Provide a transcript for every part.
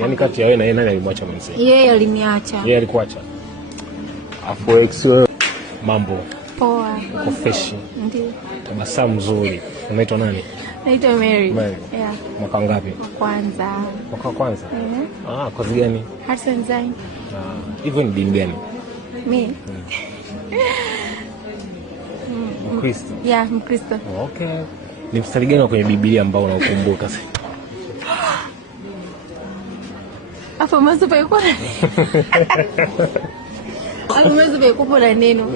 Yaani kati ya wewe na yeye nani alimwacha mwenzie? Yeye aliniacha. Yeye alikuacha. Afu ex wewe mambo poa. Uko fresh. Ndio. Tabasamu nzuri. Unaitwa nani? Naitwa Mary. Mary. Yeah. Mwaka ngapi? Kwanza. Mwaka wa kwanza? Kozi gani? Arts and Design. Hivyo ni dini gani? Mimi. Mkristo. Yeah, Mkristo. Okay. Ni mstari gani kwenye Biblia ambao unaukumbuka sasa? Hapo mwanzo palikuwa hapo mwanzo palikuwa na neno.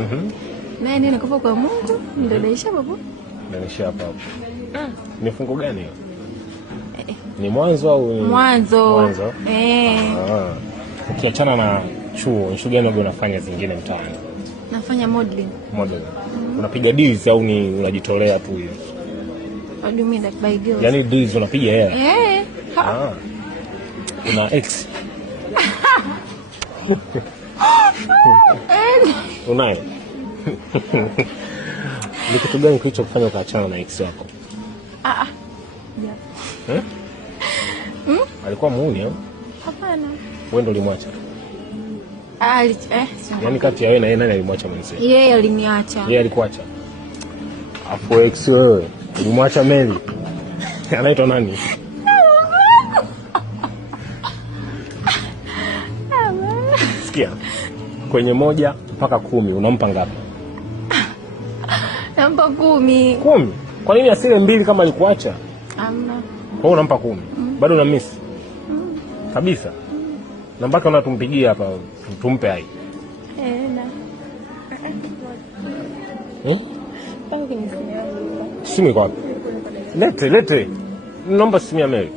Na neno kufa kwa Mungu ndio daisha babu. Daisha hapo. Ni fungu gani hiyo? Ni mwanzo au ni mwanzo? Mwanzo. Ukiachana na chuo, shughuli gani unafanya zingine mtaani? Nafanya modeling. Modeling. Unapiga deals au ni unajitolea tu hivi? What do you mean that by deals? Yaani deals unapiga hela? Una ex? Unaye? Ni kitu gani kilichokufanya ukaachana na ex wako? Alikuwa muuni au? Hapana. Wewe ndio ulimwacha? Yaani kati ya wewe na yeye nani alimwacha mwenzie? Yeye aliniacha. Yeye alikuacha. Afu ex wewe ulimwacha Mary. Anaitwa nani? Sikia. Kwenye 1 mpaka 10 unampa ngapi? Nampa 10. 10? Kwa nini asile 2 kama alikuacha? Amna. Kwa hiyo unampa 10. Bado una miss? Kabisa. Na mpaka unatumpigia hapa tumpe hai. Simu iko wapi? Lete. Naomba simu ya Mary.